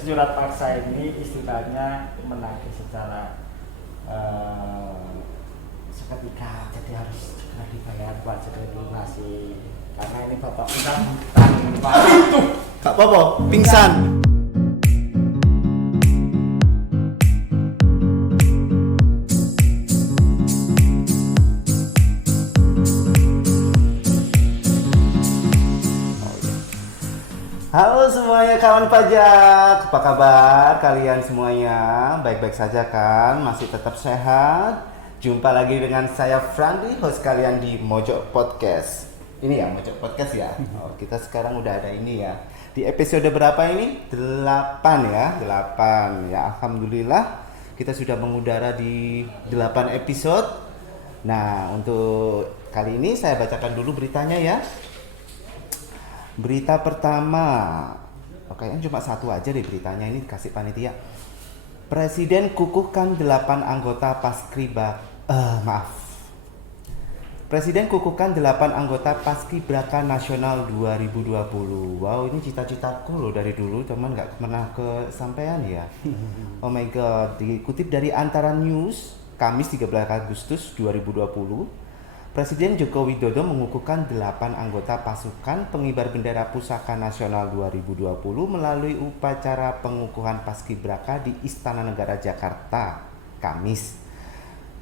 Jadi surat paksa ini istilahnya menagih secara seketika, jadi harus segera dibayar Pak, segera dilunasi. Karena ini bapak utang Pak. Kak Popo, pingsan. Halo semuanya kawan pajak, apa kabar kalian semuanya? Baik-baik saja kan? Masih tetap sehat? Jumpa lagi dengan saya Frandi, host kalian di Mojok Podcast. Ini ya Mojok Podcast ya. Oh, kita sekarang udah ada ini ya. Di episode berapa ini? 8 ya, 8 ya. Alhamdulillah kita sudah mengudara di 8 episode. Nah, untuk kali ini saya bacakan dulu beritanya ya. Berita pertama, kayaknya cuma satu aja deh beritanya, ini dikasih panitia. Presiden kukuhkan 8 anggota Presiden kukuhkan 8 anggota Paskibraka Nasional 2020. Wow, ini cita-citaku loh dari dulu, cuman nggak pernah kesampaian ya. Oh my god, dikutip dari Antara News, Kamis 13 Agustus 2020. Presiden Joko Widodo mengukuhkan 8 anggota pasukan pengibar bendera Pusaka Nasional 2020 melalui upacara pengukuhan Paskibraka di Istana Negara Jakarta, Kamis.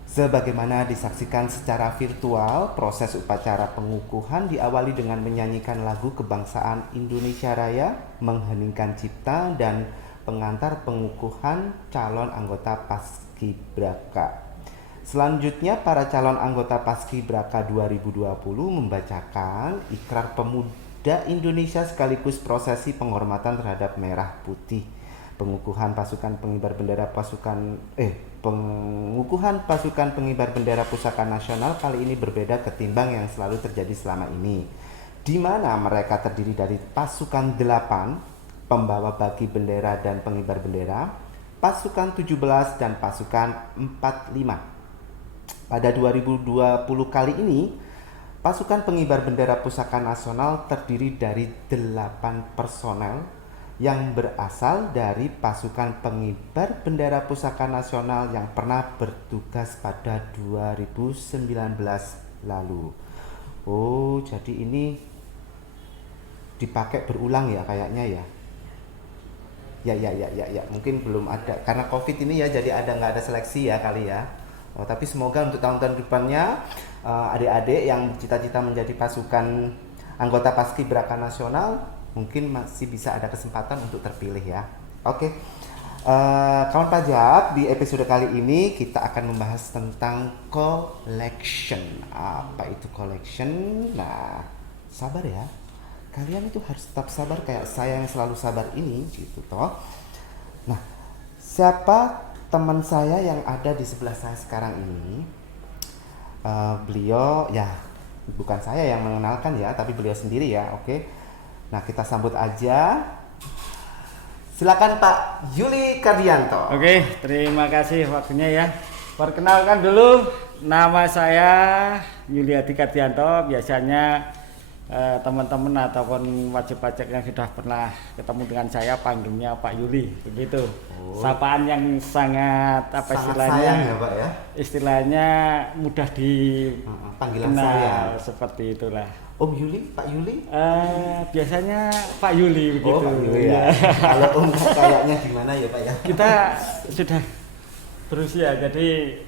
Sebagaimana disaksikan secara virtual, proses upacara pengukuhan diawali dengan menyanyikan lagu kebangsaan Indonesia Raya, mengheningkan cipta, dan pengantar pengukuhan calon anggota Paskibraka. Selanjutnya, para calon anggota Paskibraka 2020 membacakan Ikrar Pemuda Indonesia sekaligus prosesi penghormatan terhadap merah putih. Pengukuhan pasukan pengibar bendera Pusaka Nasional kali ini berbeda ketimbang yang selalu terjadi selama ini, di mana mereka terdiri dari pasukan 8, pembawa baki bendera dan pengibar bendera, pasukan 17 dan pasukan 45. Pada 2020 kali ini, pasukan pengibar bendera Pusaka Nasional terdiri dari 8 personel yang berasal dari pasukan pengibar bendera Pusaka Nasional yang pernah bertugas pada 2019 lalu. Oh, jadi ini dipakai berulang ya kayaknya ya. Ya. Mungkin belum ada karena COVID ini ya, jadi nggak ada seleksi ya kali ya. Tapi semoga untuk tahun-tahun depannya adik-adik yang cita-cita menjadi pasukan anggota Paskibraka Nasional mungkin masih bisa ada kesempatan untuk terpilih ya. Oke, kawan pajak, di episode kali ini kita akan membahas tentang collection. Apa itu collection? Nah, sabar ya. Kalian itu harus tetap sabar kayak saya yang selalu sabar ini gitu toh. Nah, siapa teman saya yang ada di sebelah saya sekarang ini? Beliau ya bukan saya yang mengenalkan ya, tapi beliau sendiri ya. Oke. Nah, kita sambut aja. Silakan Pak Yuli Kardianto. Oke, terima kasih waktunya ya. Perkenalkan dulu, nama saya Yuli Adi Kardianto. Biasanya teman-teman ataupun wajib pajak yang sudah pernah ketemu dengan saya panggilnya Pak Yuli, begitu. Sapaan yang sangat istilahnya sayang ya Pak ya. Istilahnya mudah panggilan dikenal, saya seperti itulah. Om Yuli, Pak Yuli? Biasanya Pak Yuli begitu. Oh, Pak Yuli ya. Kalau Om kayaknya gimana ya Pak ya? Kita sudah berusia, jadi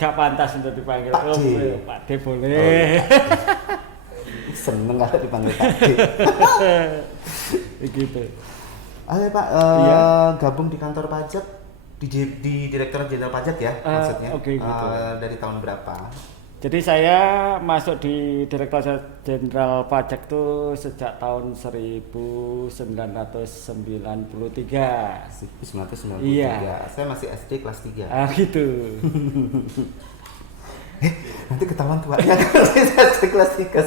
gak pantas untuk dipanggil Pak D. Om. Pak D boleh. Seneng kalau dipanggil Pak D. Begitu. Ayo Pak, gabung di kantor pajak di Direktorat Jenderal Pajak ya maksudnya. Oke, gitu. Dari tahun berapa? Jadi saya masuk di Direktorat Jenderal Pajak itu sejak tahun 1993. 1993. Iya. Saya masih SD kelas 3. Gitu. Nanti ketahuan tuanya kalau saya SD kelas 3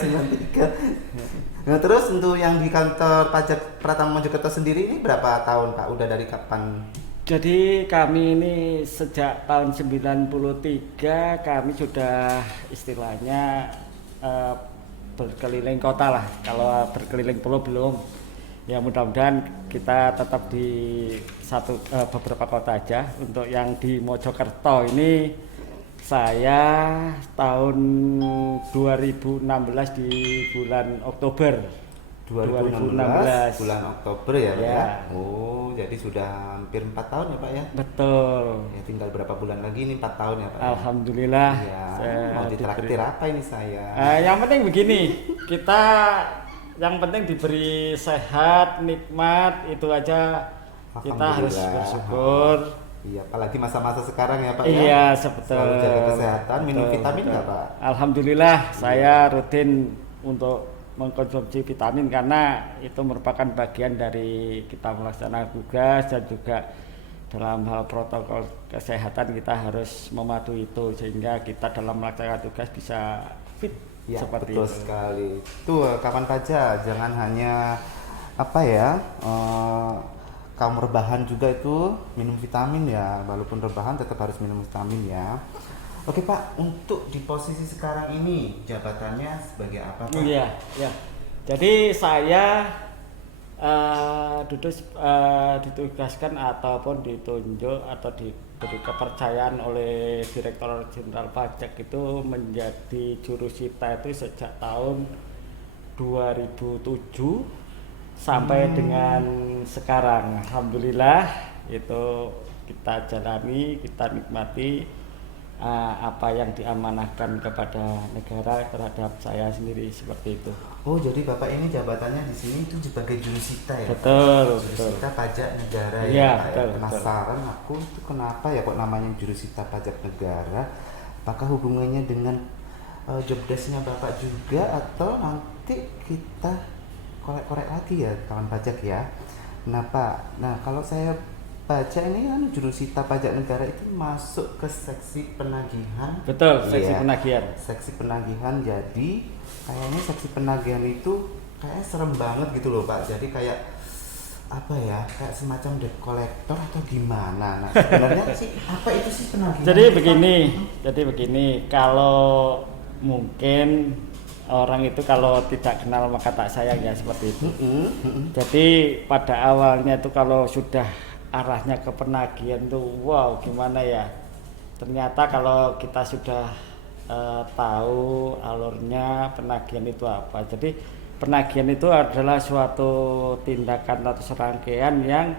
93. Nah, terus untuk yang di kantor pajak Pratama Mojokerto sendiri ini berapa tahun Pak? Udah dari kapan? Jadi kami ini sejak tahun 93 kami sudah istilahnya berkeliling kota lah. Kalau berkeliling pulau belum. Ya mudah-mudahan kita tetap di beberapa kota aja. Untuk yang di Mojokerto ini saya tahun 2016 di bulan Oktober. 2016 bulan Oktober ya, Pak Ya. ya. Oh, jadi sudah hampir 4 tahun ya, Pak ya. Betul. Ya tinggal berapa bulan lagi ini 4 tahun ya, Pak. Alhamdulillah. Ya, saya mau ditraktir diberi- apa ini saya? Yang penting begini, yang penting diberi sehat, nikmat, itu aja kita harus Alhamdulillah. bersyukur. Iya, apalagi masa-masa sekarang ya, Pak ya. Iya, betul. Selalu jaga kesehatan, minum Betul, vitamin betul. nggak, Pak? Alhamdulillah, saya rutin untuk mengkonsumsi vitamin karena itu merupakan bagian dari kita melaksanakan tugas, dan juga dalam hal protokol kesehatan kita harus mematuhi itu sehingga kita dalam melaksanakan tugas bisa fit Ya, seperti betul itu. sekali. Tuh, kawan pajak, jangan hanya apa ya, kaum rebahan juga itu minum vitamin ya, walaupun rebahan tetap harus minum vitamin ya. Oke Pak, untuk di posisi sekarang ini jabatannya sebagai apa Pak? Iya, ya. Jadi saya ditugaskan ataupun ditunjuk atau diberi kepercayaan oleh Direktur Jenderal Pajak itu menjadi jurusita itu sejak tahun 2007 sampai dengan sekarang. Alhamdulillah itu kita jalani, kita nikmati apa yang diamanahkan kepada negara terhadap saya sendiri seperti itu. Oh, jadi Bapak ini jabatannya di sini itu sebagai jurusita ya? Betul, Jurusita pajak negara Iya, ya, Pak, betul, ya. Penasaran aku itu kenapa ya kok namanya jurusita pajak negara? Apakah hubungannya dengan job desk-nya Bapak juga atau nanti kita korek-korek lagi ya kawan pajak ya? Nah Pak, nah kalau saya baca ini kan jurusita pajak negara itu masuk ke seksi penagihan. Betul, seksi Iya, penagihan. seksi penagihan. Jadi kayaknya seksi penagihan itu kayak serem banget gitu loh Pak. Jadi kayak apa ya, kayak semacam debt collector atau gimana? Nah sebenarnya sih apa itu sih penagihan? Jadi itu, Pak? begini, kalau mungkin orang itu kalau tidak kenal maka tak sayang ya seperti itu. Jadi pada awalnya itu kalau sudah arahnya ke penagihan tuh wow gimana ya, ternyata kalau kita sudah tahu alurnya penagihan itu apa. Jadi penagihan itu adalah suatu tindakan atau serangkaian yang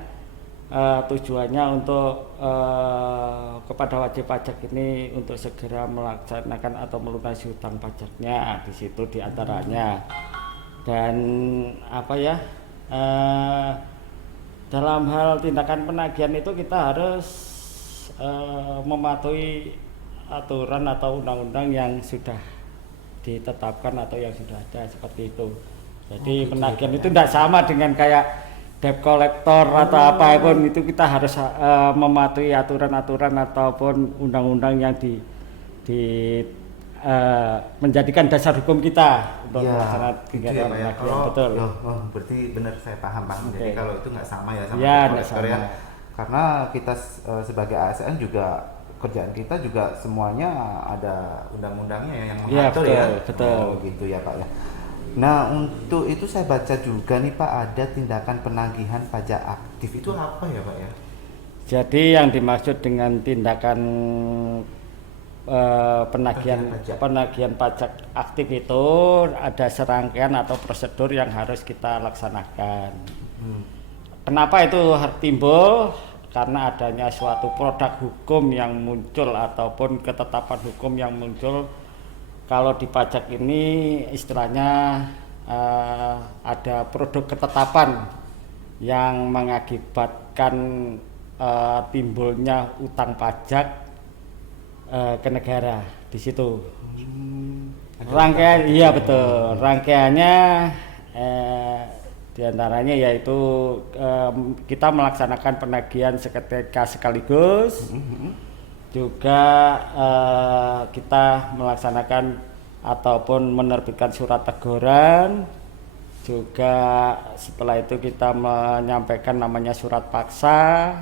tujuannya untuk kepada wajib pajak ini untuk segera melaksanakan atau melunasi hutang pajaknya, di situ diantaranya. Dan apa ya, dalam hal tindakan penagihan itu kita harus mematuhi aturan atau undang-undang yang sudah ditetapkan atau yang sudah ada seperti itu. Jadi penagihan itu tidak sama dengan kayak debt collector atau apapun, itu kita harus mematuhi aturan-aturan ataupun undang-undang yang menjadikan dasar hukum kita untuk melaksanakan gitu kegiatan ya, Pak, ya. penagihan. Kalau, Betul. oh, berarti benar saya paham. Jadi Oke. kalau itu nggak sama ya sama Ya, debt nggak collector ya. sama. Karena kita sebagai ASN juga kerjaan kita juga semuanya ada undang-undangnya yang Ya, mengatur betul, ya. betul. Oh, gitu ya Pak ya. Nah untuk itu saya baca juga nih Pak, ada tindakan penagihan pajak aktif, itu apa ya Pak ya? Jadi yang dimaksud dengan tindakan penagihan pajak aktif itu ada serangkaian atau prosedur yang harus kita laksanakan. Kenapa itu timbul? Karena adanya suatu produk hukum yang muncul ataupun ketetapan hukum yang muncul. Kalau di pajak ini istilahnya ada produk ketetapan yang mengakibatkan timbulnya utang pajak ke negara di situ. Rangkaian, iya betul. Rangkaiannya diantaranya yaitu kita melaksanakan penagihan seketika sekaligus, juga kita melaksanakan ataupun menerbitkan surat teguran, juga setelah itu kita menyampaikan namanya surat paksa.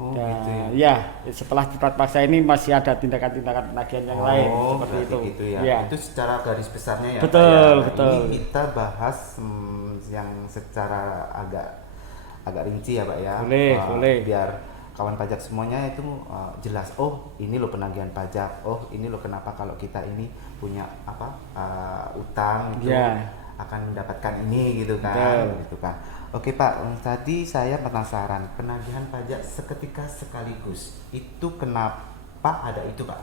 Oh, Dan gitu ya, setelah surat paksa ini masih ada tindakan-tindakan penagihan yang lain seperti berarti itu. gitu ya. Ya. Itu secara garis besarnya ya. Betul, Pak, ya. Nah, betul. ini kita bahas yang secara agak rinci ya Pak ya. Boleh. Biar kawan pajak semuanya itu jelas. Oh, ini loh penagihan pajak. Oh, ini loh kenapa kalau kita ini punya utang itu akan mendapatkan ini gitu kan. Gitu kan. Oke Pak, tadi saya penasaran penagihan pajak seketika sekaligus itu kenapa ada itu Pak?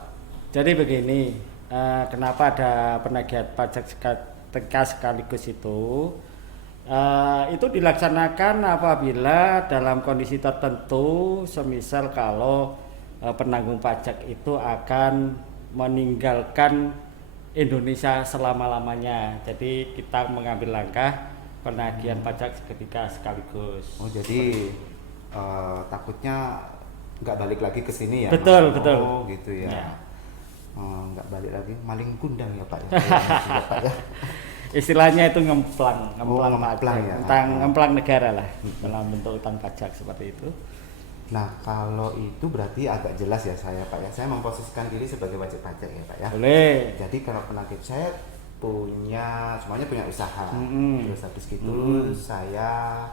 Jadi begini, kenapa ada penagihan pajak seketika sekaligus itu dilaksanakan apabila dalam kondisi tertentu, semisal kalau penanggung pajak itu akan meninggalkan Indonesia selama-lamanya. Jadi kita mengambil langkah penagihan pajak seketika sekaligus. Oh jadi takutnya nggak balik lagi ke sini ya? Betul. Oh gitu ya. Nggak balik lagi, maling kundang ya Pak ya? Pak ya. Istilahnya itu ngemplang pajak, ya? Ngemplang negara lah dalam bentuk utang pajak seperti itu. Nah kalau itu berarti agak jelas ya saya Pak ya. Saya memposisikan diri sebagai wajib pajak ya Pak ya. Boleh. Jadi kalau penagih saya semuanya punya usaha. Terus habis gitu saya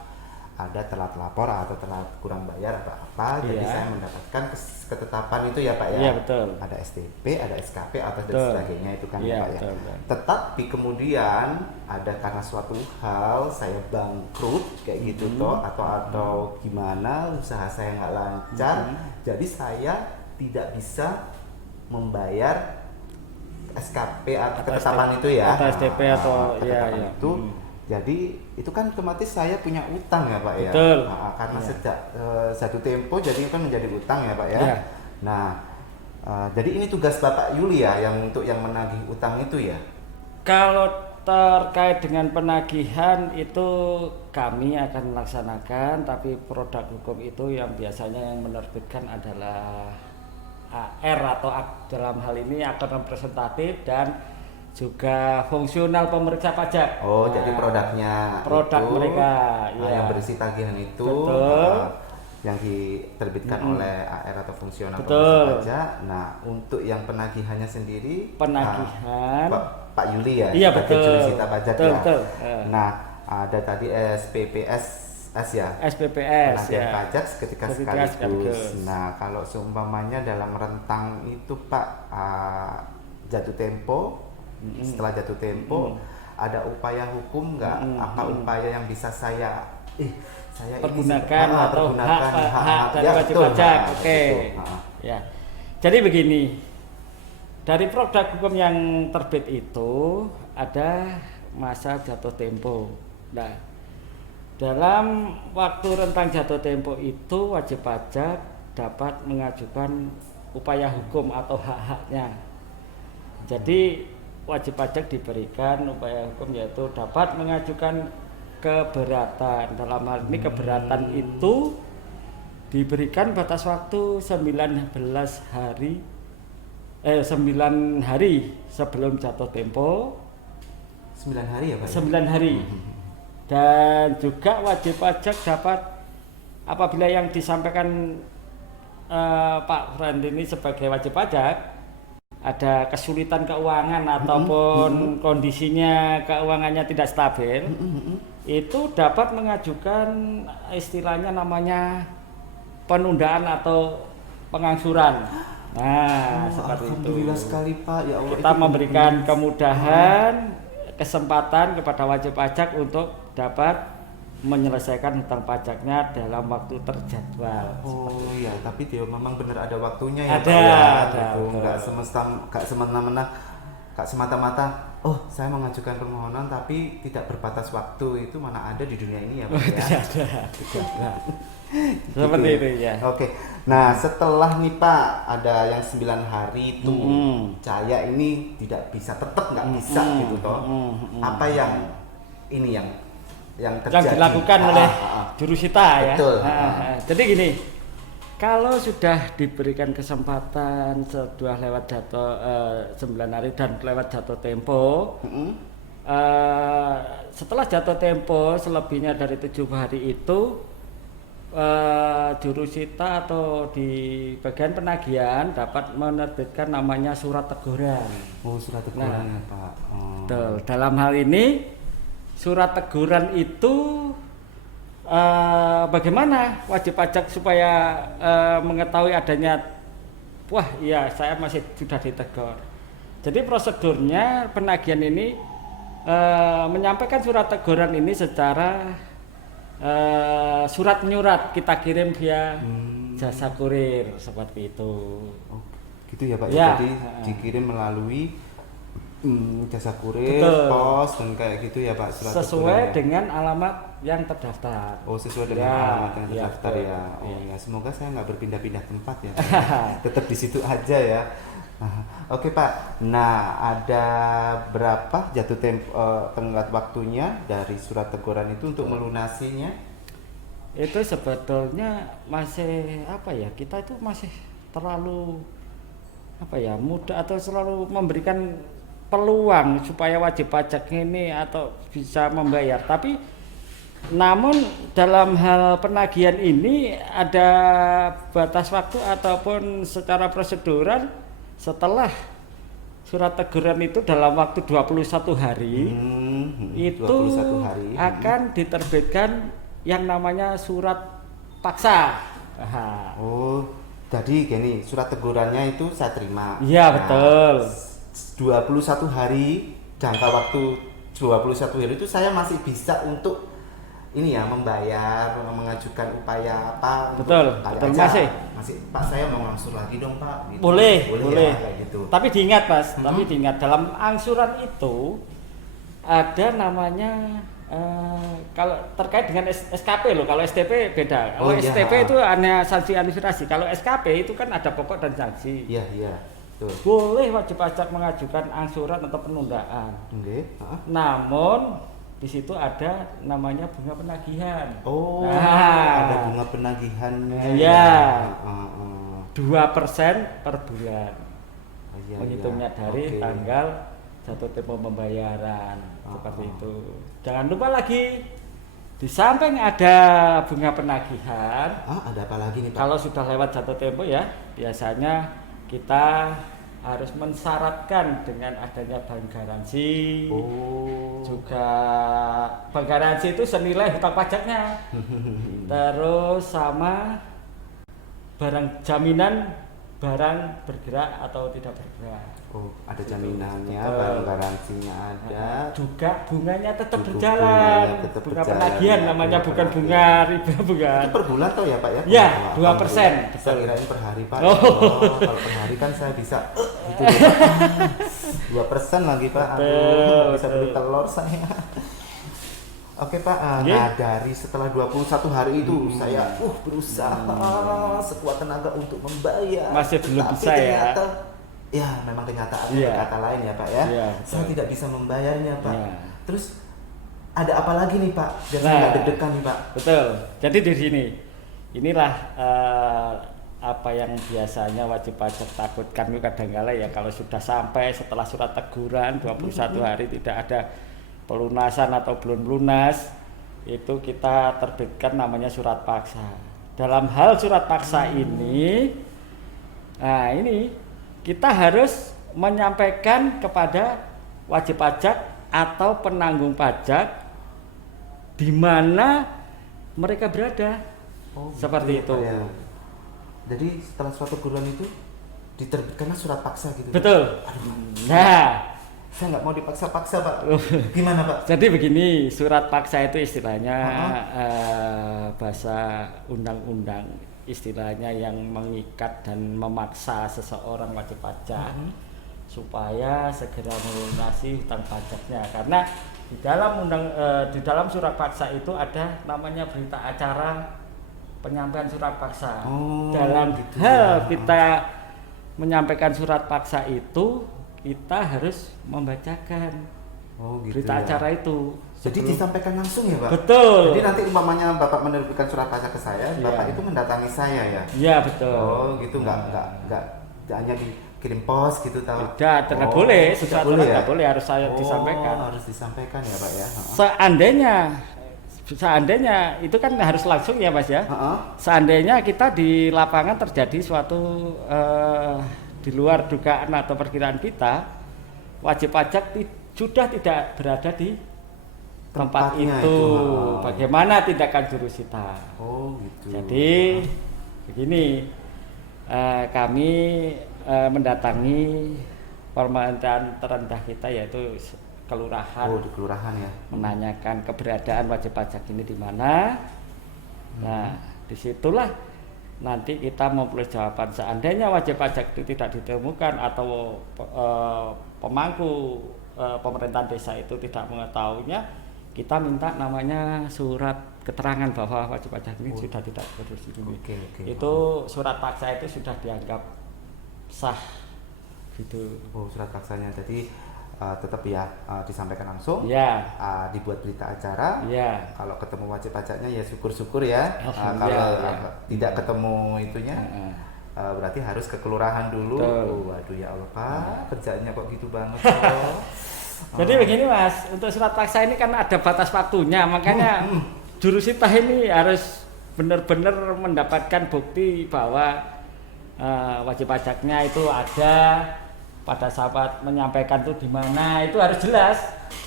ada telat lapor atau telat kurang bayar atau apa, jadi saya mendapatkan ketetapan itu ya Pak ya. Iya betul. Ada STP, ada SKP atau dan sebagainya itu kan ya Pak ya. Betul. Tetapi kemudian ada karena suatu hal saya bangkrut kayak gitu toh atau gimana usaha saya nggak lancar, jadi saya tidak bisa membayar SKP atau ketetapan itu ya. Atau STP atau itu. Jadi itu kan otomatis saya punya utang ya Pak ya. Betul. Karena sejak jatuh tempo jadi kan menjadi utang ya Pak ya. Nah, jadi ini tugas Bapak Yuli ya yang untuk yang menagih utang itu ya. Kalau terkait dengan penagihan itu kami akan melaksanakan, tapi produk hukum itu yang biasanya yang menerbitkan adalah AR atau dalam hal ini akte representatif dan juga fungsional pemeriksa pajak. Oh, jadi produknya produk itu, mereka yang berisi tagihan itu yang diterbitkan oleh AR atau fungsional pemeriksa pajak. Nah, untuk yang penagihannya sendiri Pak Yuli ya, iya, sebagai jurusita pajak betul. Nah, ada tadi SPPS ya, SPPS penagihan pajak seketika sekaligus. Nah, kalau seumpamanya dalam rentang itu Pak jatuh tempo, setelah jatuh tempo ada upaya hukum nggak? Apa upaya yang bisa saya pergunakan atau hak dari wajib pajak? Oke. Ya. Jadi begini, dari produk hukum yang terbit itu ada masa jatuh tempo. Nah, dalam waktu rentang jatuh tempo itu wajib pajak dapat mengajukan upaya hukum atau hak-haknya. Jadi wajib pajak diberikan upaya hukum yaitu dapat mengajukan keberatan. Dalam hal ini keberatan itu diberikan batas waktu 9 hari sebelum jatuh tempo. 9 hari ya Pak? 9 hari. Dan juga wajib pajak dapat apabila yang disampaikan Pak Friend ini sebagai wajib pajak ada kesulitan keuangan ataupun kondisinya keuangannya tidak stabil, itu dapat mengajukan istilahnya namanya penundaan atau pengangsuran. Nah, seperti itu. Alhamdulillah sekali Pak, ya Allah. Kita memberikan kemudahan, kesempatan kepada wajib pajak untuk dapat menyelesaikan hutang pajaknya dalam waktu terjadwal. Oh iya, tapi dia memang benar ada waktunya ya ada, Pak ya. Ada. Nggak semata-mata. Oh, saya mengajukan permohonan tapi tidak berbatas waktu, itu mana ada di dunia ini ya Pak ya. Tidak ada. Seperti itu ya. Oke. Nah, setelah nih Pak ada yang 9 hari itu, saya ini tidak bisa, tetap nggak bisa gitu toh. Apa yang ini yang dilakukan oleh jurusita ya. Betul. Jadi gini, kalau sudah diberikan kesempatan setelah lewat jatuh 9 hari dan lewat jatuh tempo, setelah jatuh tempo selebihnya dari 7 hari itu jurusita atau di bagian penagihan dapat menerbitkan namanya surat teguran. Oh, surat teguran ya Pak. Betul. Dalam hal ini surat teguran itu bagaimana wajib pajak supaya mengetahui adanya, wah iya saya masih sudah ditegur. Jadi prosedurnya penagihan ini menyampaikan surat teguran ini secara surat menyurat, kita kirim via jasa kurir seperti itu. Oh, gitu ya Pak. Ya. Jadi dikirim melalui jasa kurir, Betul. pos dan kayak gitu ya Pak. Surat Sesuai tegurannya. dengan alamat yang terdaftar. Oh, sesuai dengan Ya, alamat yang ya, terdaftar betul. ya. Oh Iya. ya, semoga saya nggak berpindah-pindah tempat ya. Tetap di situ aja ya. Oke Pak. Nah, ada berapa jatuh tenggat waktunya dari surat teguran itu untuk melunasinya? Itu sebetulnya masih apa ya, kita itu masih terlalu apa ya, mudah atau selalu memberikan peluang supaya wajib pajak ini atau bisa membayar. Tapi namun dalam hal penagihan ini ada batas waktu ataupun secara prosedural, setelah surat teguran itu dalam waktu 21 hari itu 21 hari. akan diterbitkan yang namanya surat paksa. Aha. Oh, jadi gini, surat tegurannya itu saya terima. Iya, betul. 21 hari, jangka waktu 21 hari itu saya masih bisa untuk ini ya, membayar, mengajukan upaya apa. Betul, Kali betul, aja. masih. Pak, saya mau ngangsur lagi dong Pak. Gitu. Boleh. Ya, kayak gitu. Tapi diingat Mas, tapi diingat dalam angsuran itu ada namanya kalau terkait dengan SKP loh, kalau STP beda. Kalau Oh, iya. STP itu hanya sanksi administrasi. Kalau SKP itu kan ada pokok dan sanksi. Iya, iya. Tuh. Boleh wajib pajak mengajukan angsuran atau penundaan. Oke. Namun di situ ada namanya bunga penagihan. Oh, Nah. ada bunga penagihannya. Iya. Heeh. 2% per bulan. Oh, iya, Menghitungnya iya. dari Oke. tanggal jatuh tempo pembayaran, seperti itu. Jangan lupa lagi di samping ada bunga penagihan, Ada apa lagi nih Pak? kalau sudah lewat jatuh tempo ya biasanya kita harus mensyaratkan dengan adanya bank garansi. Oh. Juga bank garansi itu senilai hutang pajaknya. Terus sama barang jaminan barang bergerak atau tidak bergerak. Oh, ada jaminannya, Betul. barang garansinya ada. Juga bunganya tetap Juga berjalan. bunganya tetap Bunga berjalan, penagihan ya, namanya, bunga bukan bunga penagihan. riba, bukan. Itu per bulan toh ya Pak ya? Ya, Kalau 2%, Saya betul. kirain per hari Pak. Oh. Kalau per hari kan saya bisa itu 2% lagi Pak. Aduh, Betul, nggak bisa beli betul. telur saya. Oke Pak, Iya. nah dari setelah 21 hari itu saya berusaha sekuat tenaga untuk membayar. Masih belum Tapi bisa ya. ternyata, ya memang kenyataannya Iya. berkata lain ya Pak ya. Iya, Saya betul. tidak bisa membayarnya Pak. Iya. Terus ada apa lagi nih Pak? Biar saya Nah. nggak deg-degan nih Pak. Betul. Jadi di sini inilah apa yang biasanya wajib pajak takutkan itu kadang-kala ya, kalau sudah sampai setelah surat teguran 21 hari tidak ada pelunasan atau belum lunas, itu kita terbitkan namanya surat paksa. Dalam hal surat paksa ini, nah ini kita harus menyampaikan kepada wajib pajak atau penanggung pajak di mana mereka berada. Oh, Seperti gitu itu. ya, Pak, ya. Jadi setelah surat teguran itu diterbitkanlah surat paksa gitu. Pak? Betul. Nah, Saya nggak mau dipaksa-paksa Pak. Gimana Pak? jadi begini, surat paksa itu istilahnya bahasa undang-undang, istilahnya yang mengikat dan memaksa seseorang wajib pajak supaya segera melunasi hutang pajaknya, karena di dalam surat paksa itu ada namanya berita acara penyampaian surat paksa. Oh, Dalam gitu hal ya. kita menyampaikan surat paksa itu, kita harus membacakan Oh gitu. berita ya. acara itu. Jadi Sebelum- disampaikan langsung ya Pak? Betul. Jadi nanti umpamanya Bapak menerbitkan surat paksa ke saya, Iya. Bapak itu mendatangi saya ya? Iya, betul. Oh gitu, nggak hanya dikirim pos gitu tahu? Tidak boleh, tidak sesuatu boleh tidak ya? boleh, harus saya disampaikan. Harus disampaikan ya Pak ya? Seandainya itu kan harus langsung ya Mas ya. Heeh. Seandainya kita di lapangan terjadi suatu di luar dugaan atau perkiraan kita, wajib pajak sudah tidak berada di tempat Tempatnya itu. Oh. Bagaimana tindakan jurusita? Oh gitu. Jadi begini, kami mendatangi pemerintahan terendah kita yaitu kelurahan, Oh di kelurahan ya. menanyakan keberadaan wajib pajak ini di mana. Nah, disitulah nanti kita memperoleh jawaban. Seandainya wajib pajak itu tidak ditemukan atau pemangku pemerintahan desa itu tidak mengetahuinya, kita minta namanya surat keterangan bahwa wajib pajak ini sudah tidak berdiri. Itu surat paksa itu sudah dianggap sah gitu. Oh surat paksanya, jadi tetap ya disampaikan langsung. Ya. Dibuat berita acara. Ya. Kalau ketemu wajib pajaknya ya syukur-syukur ya. Kalau tidak ketemu itunya, berarti harus ke kelurahan dulu. Waduh ya Allah Pak, kerjaannya kok gitu banget. Jadi begini Mas, untuk surat paksa ini kan ada batas waktunya, makanya jurusita ini harus benar-benar mendapatkan bukti bahwa wajib pajaknya itu ada, pada saat menyampaikan itu di mana, itu harus jelas.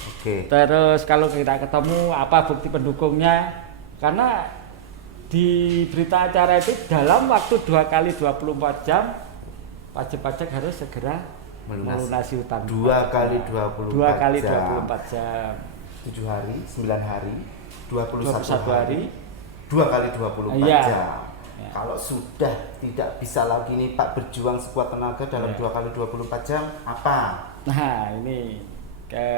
Oke. Terus kalau kita ketemu apa bukti pendukungnya, karena di berita acara itu dalam waktu 2 kali 24 jam wajib pajak harus segera melunasi utang. 2 kali 24 2 kali jam. 24 jam. 7 hari, 9 hari, 21 hari. 2 kali 24 Iya. jam. Ya. Kalau sudah tidak bisa lagi nih Pak berjuang sekuat tenaga dalam 2 kali 24 jam, apa? Nah ini ke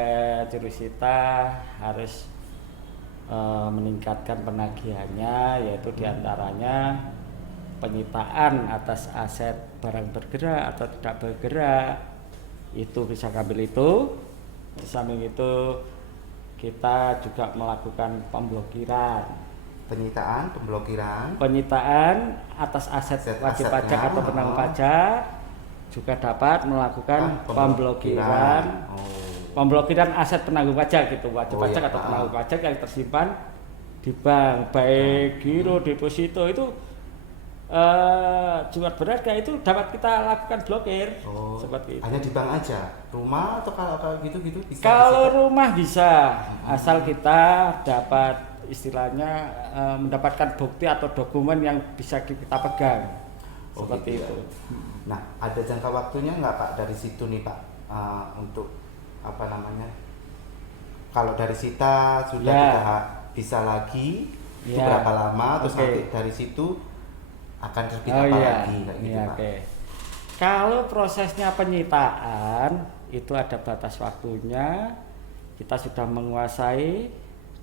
jurusita harus meningkatkan penagihannya, yaitu diantaranya penyitaan atas aset barang bergerak atau tidak bergerak, itu bisa ngambil itu. Di samping itu kita juga melakukan pemblokiran. Penyitaan atas aset wajib pajak atau penanggung pajak, juga dapat melakukan pemblokiran. Pemblokiran aset penanggung pajak gitu, wajib pajak atau penanggung pajak yang tersimpan di bank, baik giro, deposito itu jual berharga itu dapat kita lakukan blokir. Seperti itu. Hanya di bank aja, rumah atau kalau gitu bisa? Kalau rumah bisa, asal kita dapat istilahnya mendapatkan bukti atau dokumen yang bisa kita pegang. Seperti gitu itu. Ya. Nah, ada jangka waktunya nggak Pak dari situ nih Pak untuk apa namanya? Kalau dari sita sudah tidak bisa lagi, itu berapa lama? Terus nanti dari situ akan terbit apa lagi kayak gitu Pak? Kalau prosesnya penyitaan itu ada batas waktunya, kita sudah menguasai,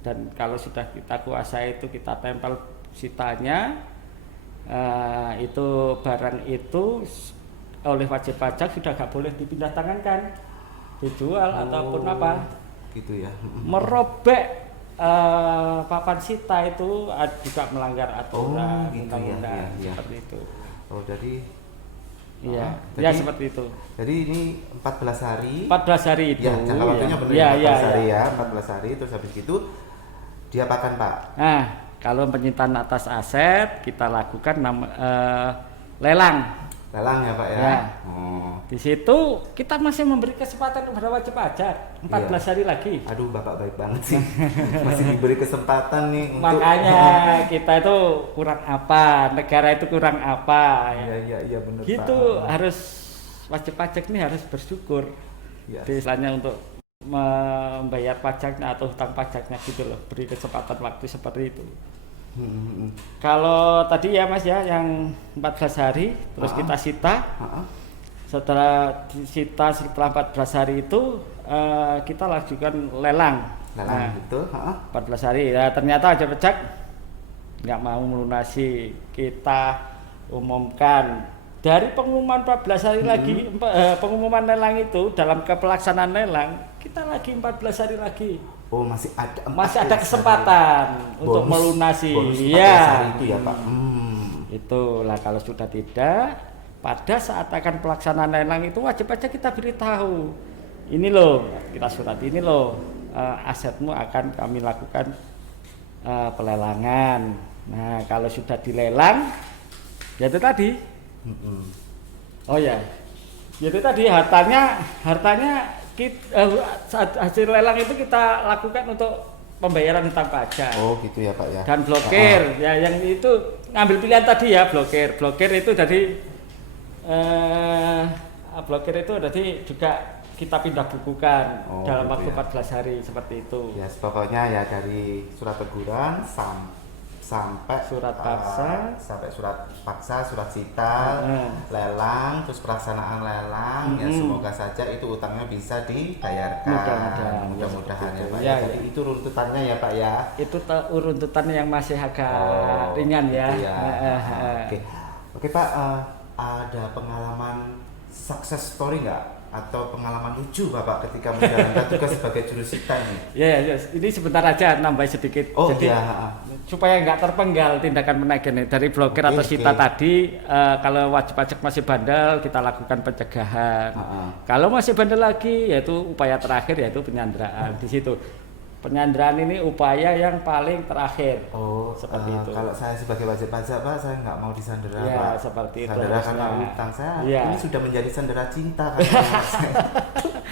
dan kalau sudah kita kuasai itu kita tempel sitanya, itu barang itu oleh wajib pajak sudah nggak boleh dipindah tangankan, dijual ataupun apa. Gitu ya. Merobek papan sita itu juga melanggar aturan undang-undang seperti itu. Jadi ya seperti itu. Jadi ini 14 hari. 14 hari itu. Ya, jangka waktunya benar 14 hari ya, 14 hari terus habis itu diapakan Pak? Nah, kalau penyitaan atas aset kita lakukan lelang. Lelang ya Pak ya. Di situ kita masih memberi kesempatan kepada wajib pajak 14 hari lagi. Aduh, Bapak baik banget sih. Masih diberi kesempatan nih untuk makanya kita itu kurang apa, negara itu kurang apa. Iya benar gitu Pak. Harus wajib pajak ini harus bersyukur. Istilahnya untuk membayar pajaknya atau hutang pajaknya gitu loh, beri kesempatan waktu seperti itu. Kalau tadi ya Mas ya yang 14 hari terus kita sita. Setelah disita setelah 14 hari itu kita lakukan lelang. Betul. 14 hari. Ya ternyata wajib pajak nggak mau melunasi. Kita umumkan dari pengumuman 14 hari lagi, pengumuman lelang itu dalam pelaksanaan lelang kita lagi 14 hari lagi. Oh, masih ada kesempatan untuk melunasi. Iya. Itu ya Pak. Itulah kalau sudah tidak, pada saat akan pelaksanaan lelang itu wajib pajak kita beritahu. Ini loh, kita surat ini loh, asetmu akan kami lakukan pelelangan. Nah, kalau sudah dilelang, ya itu tadi. Oh ya, itu tadi hartanya hasil lelang itu kita lakukan untuk pembayaran hutang pajak. Oh gitu ya Pak ya. Dan blokir, ya yang itu ngambil pilihan tadi ya blokir. Blokir itu dari blokir itu jadi juga kita pindah bukukan dalam gitu waktu ya. 14 hari seperti itu. Ya pokoknya ya dari surat teguran sampai Surat paksa, sampai surat paksa, surat sita, lelang, terus pelaksanaan lelang. Ya semoga saja itu utangnya bisa dibayarkan. Mudah-mudahan ya Pak. Ya, Jadi itu runtutannya ya Pak ya. Itu runtutannya yang masih agak ringan ya. Gitu ya. Oke Pak, ada pengalaman success story nggak? Atau pengalaman lucu Bapak ketika menjalankan tugas sebagai jurusita ini? Ya, ini sebentar aja nambah sedikit. Jadi supaya nggak terpenggal tindakan menagih dari blokir atau sita tadi, kalau wajib pajak masih bandel kita lakukan pencegahan. Kalau masih bandel lagi, yaitu upaya terakhir yaitu penyanderaan. Di situ penyanderaan ini upaya yang paling terakhir. Seperti itu. Kalau saya sebagai wajib pajak Pak, saya nggak mau disandera ya, Pak. Seperti itu. Sandera karena utang saya. Ya. Ini sudah menjadi sandera cinta kan.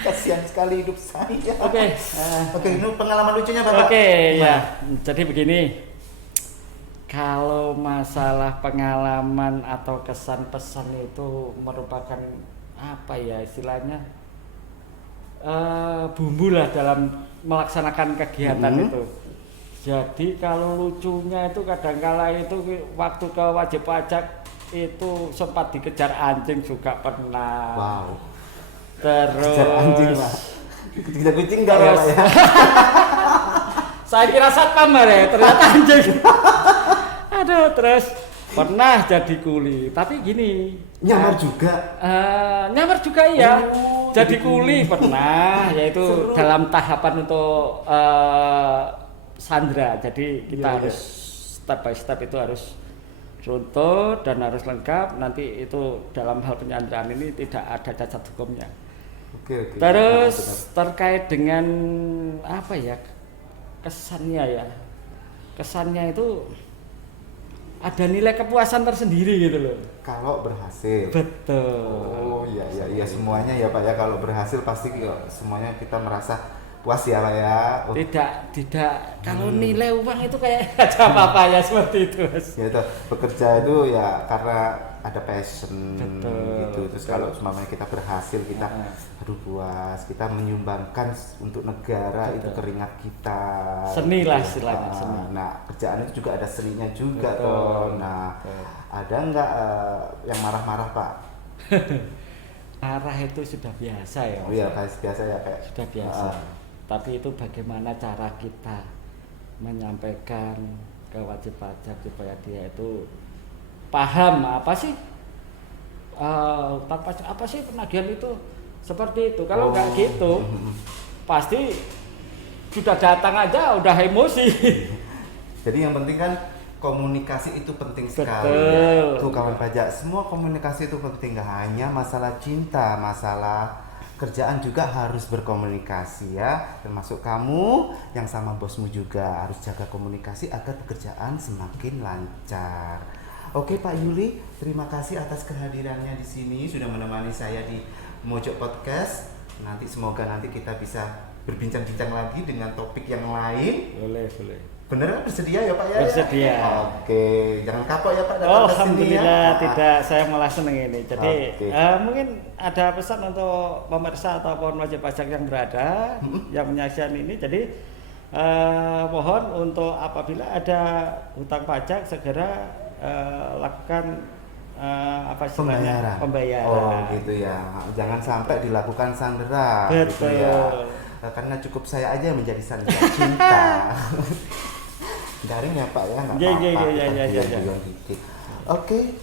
Kasihan sekali hidup saya. Oke, ini pengalaman lucunya Bapak. Ya. Jadi begini. Kalau masalah pengalaman atau kesan pesan itu merupakan apa ya istilahnya bumbu lah dalam melaksanakan kegiatan itu. Jadi kalau lucunya itu kadangkala itu waktu ke wajib pajak itu sempat dikejar anjing juga pernah. Wow. Terus kejar anjing Pak. Dikejar kucing enggak ya Pak ya? Saya kira satpam ya, ternyata anjing. Aduh, terus pernah jadi kuli, tapi gini. Nyamar juga. Nyamar juga iya. Jadi kuli pernah, yaitu seru. Dalam tahapan untuk sandra. Jadi kita harus step by step itu harus runtut dan harus lengkap. Nanti itu dalam hal penyanderaan ini tidak ada cacat hukumnya. Oke. Terus terkait dengan apa ya kesannya ya? Kesannya itu ada nilai kepuasan tersendiri gitu loh. Kalau berhasil. Betul. Iya semuanya ya Pak ya, kalau berhasil pasti semuanya kita merasa puas ya Pak ya. Tidak kalau nilai uang itu kayak ada apa-apa ya seperti itu. Ya itu bekerja itu ya karena ada passion gitu. Terus kalau semuanya kita berhasil kita aduh puas, kita menyumbangkan untuk negara. Itu keringat kita. Seni lah istilahnya seni. Nah, kerjaan itu juga ada seninya juga toh. Nah, ada nggak yang marah-marah Pak? Marah itu sudah biasa ya. Oh iya, biasa ya kayak. Sudah biasa. Tapi itu bagaimana cara kita menyampaikan ke wajib pajak supaya dia itu paham apa sih utang pajak, apa sih penagihan itu seperti itu. Kalau nggak gitu pasti sudah datang aja udah emosi. Jadi yang penting kan komunikasi itu penting sekali. Betul. Tuh kawan pajak, semua komunikasi itu penting, nggak hanya masalah cinta, masalah kerjaan juga harus berkomunikasi ya. Termasuk kamu yang sama bosmu juga harus jaga komunikasi agar pekerjaan semakin lancar. Oke Pak Yuli, terima kasih atas kehadirannya di sini, sudah menemani saya di Mojok Podcast. Nanti semoga nanti kita bisa berbincang-bincang lagi dengan topik yang lain. Boleh. Beneran bersedia ya Pak ya? Bersedia. Oke, jangan kapok ya Pak datang Alhamdulillah ya. Tidak, saya malah seneng ini. Jadi mungkin ada pesan untuk pemirsa ataupun wajib pajak yang berada, yang menyaksikan ini. Jadi mohon untuk apabila ada hutang pajak segera lakukan pembayaran. Gitu ya. Jangan sampai dilakukan sandera. Betul. Gitu ya. Karena cukup saya aja menjadi sandera cinta. Garing ya Pak ya, nggak apa-apa. Oke,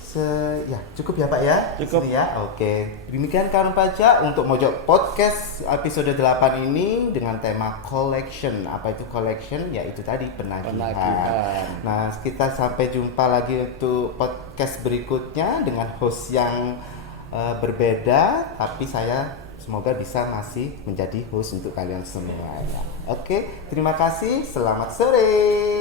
ya cukup ya Pak ya. Cukup ya. Oke, demikian kawan pajak untuk Mojok Podcast episode 8 ini dengan tema collection. Apa itu collection? Ya itu tadi penagihan. Nah, kita sampai jumpa lagi untuk podcast berikutnya dengan host yang berbeda, tapi saya semoga bisa masih menjadi host untuk kalian semua. Oke, terima kasih. Selamat sore.